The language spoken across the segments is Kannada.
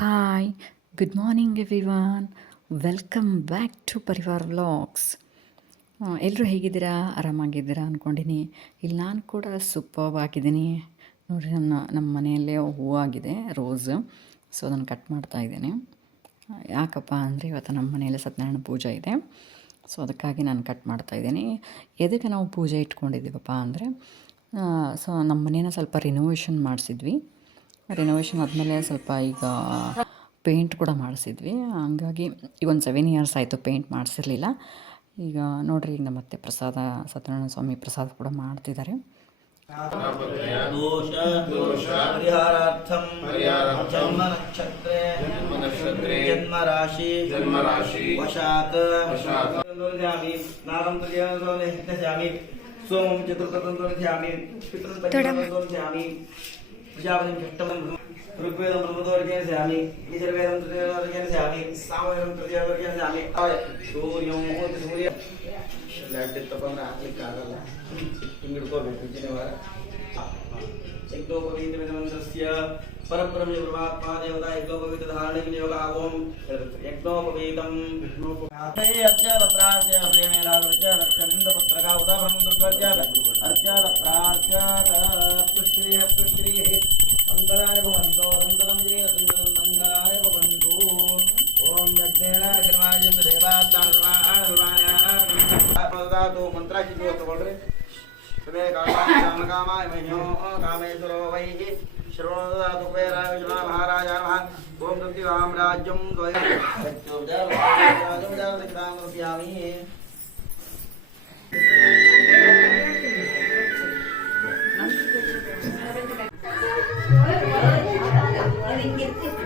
Hi good morning everyone welcome back to Parivar vlogs ಎಲ್ಲರೂ ಹೇಗಿದ್ದೀರಾ? ಆರಾಮಾಗಿದ್ದೀರಾ ಅಂದ್ಕೊಂಡಿನಿ ಇಲ್ಲಿ ನಾನು ಕೂಡ ಸೂಪರ್ ಆಗಿದ್ದೀನಿ. ನೋಡಿರಿ, ನನ್ನ ನಮ್ಮ ಮನೆಯಲ್ಲೇ ಹೂವಾಗಿದೆ ರೋಸ್ ಸೊ ಅದನ್ನು ಕಟ್ ಮಾಡ್ತಾ ಇದ್ದೀನಿ. ಯಾಕಪ್ಪ ಅಂದರೆ ಇವತ್ತು ನಮ್ಮ ಮನೆಯಲ್ಲಿ ಸತ್ಯನಾರಾಯಣ ಪೂಜೆ ಇದೆ. ಸೊ ಅದಕ್ಕಾಗಿ ನಾನು ಕಟ್ ಮಾಡ್ತಾ ಇದ್ದೀನಿ. ಎದಕ್ಕೆ ನಾವು ಪೂಜೆ ಇಟ್ಕೊಂಡಿದ್ದೀವಪ್ಪ ಅಂದರೆ ಸೊ ನಮ್ಮ ಮನೇನ ಸ್ವಲ್ಪ ರಿನೋವೇಷನ್ ಮಾಡಿಸಿದ್ವಿ. ರಿನೋವೇಷನ್ ಆದಮೇಲೆ ಸ್ವಲ್ಪ ಈಗ ಪೇಂಟ್ ಕೂಡ ಮಾಡಿಸಿದ್ವಿ. ಹಂಗಾಗಿ ಈಗ ಒಂದು ಸೆವೆನ್ ಇಯರ್ಸ್ ಆಯಿತು ಪೇಂಟ್ ಮಾಡಿಸಿರ್ಲಿಲ್ಲ. ಈಗ ನೋಡ್ರಿ ಈಗ ಮತ್ತೆ ಪ್ರಸಾದ ಸತ್ಯನಾರಾಯಣ ಸ್ವಾಮಿ ಪ್ರಸಾದ ಕೂಡ ಮಾಡ್ತಿದ್ದಾರೆ. दोष दोष परिहारार्थम परिहारार्थं जन्म नक्षत्रे जन्म नक्षत्रे जन्म राशि जन्म राशि वशात् वशात् तन्तुर्ध्यामि नागं तृतीयं सोमं चतुर्थतन्तुर्ध्यामि पितरं पञ्चमतन्तुर्ध्यामि प्रजापतिं षष्ठमं ऋग्वेदं प्रथमतोर्घ्यं यजुर्वेदं तृतीयतोर्घ्यं सामवेदं तृतीयतोर्घ्यं सूर्यं सूर्य ಲಡ್ಡು ತಗೊಂಡ್ರೆ ಹಾಕ್ಲಿಕ್ಕೆ ಆಗಲ್ಲ ಹಿಂಗೆ ಹಿಡ್ಕೋಬೇಕು ಶನಿವಾರ ಯಜ್ಞೋಪವೀತಮಿದಮಂತ್ರಸ್ಯ ಪರಬ್ರಹ್ಮ ಪರಮಾತ್ಮ ದೇವತಾ ಯಜ್ಞೋಪವೀತ ಧಾರಣೆ ಯೋಗ ಓಂ ಯಜ್ಞೋಪವೀತಂ ಅರ್ಚಾಲ ಪ್ರಾರ್ಚ್ಯ ಪ್ರೇಮೇಲಾದೃಚ ಲಕ್ಷಲಿಂದ ಪತ್ರಕ ಉದಾಹರಣ मंत्रा की Thank you.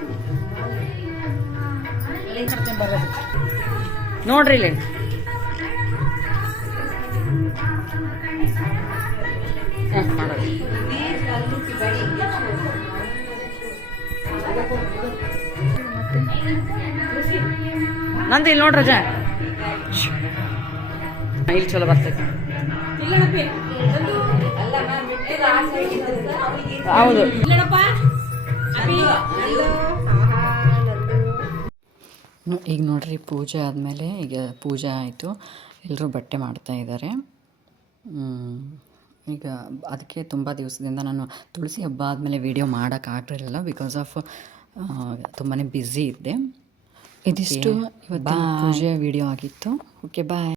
ನೋಡ್ರಿ ಇಲ್ಲಿ. ನಂದು ಇಲ್ಲಿ ನೋಡ್ರಿ ಇಲ್ಲಿ ಚಲೋ ಬರ್ತೈತೆ. ಹೌದು. ಈಗ ನೋಡ್ರಿ ಪೂಜೆ ಆದಮೇಲೆ ಈಗ ಪೂಜೆ ಆಯಿತು. ಎಲ್ಲರೂ ಬಟ್ಟೆ ಮಾಡ್ತಾ ಇದ್ದಾರೆ ಈಗ ಅದಕ್ಕೆ ತುಂಬ ದಿವಸದಿಂದ ನಾನು ತುಳಸಿ ಹಬ್ಬ ಆದಮೇಲೆ ವೀಡಿಯೋ ಮಾಡೋಕ್ಕಾಗಿರಲಿಲ್ಲ ಬಿಕಾಸ್ ಆಫ್ ತುಂಬಾ ಬ್ಯುಸಿ ಇದ್ದೆ. ಇದಿಷ್ಟು ಇವತ್ತು ಪೂಜೆ ವಿಡಿಯೋ ಆಗಿತ್ತು. Okay bye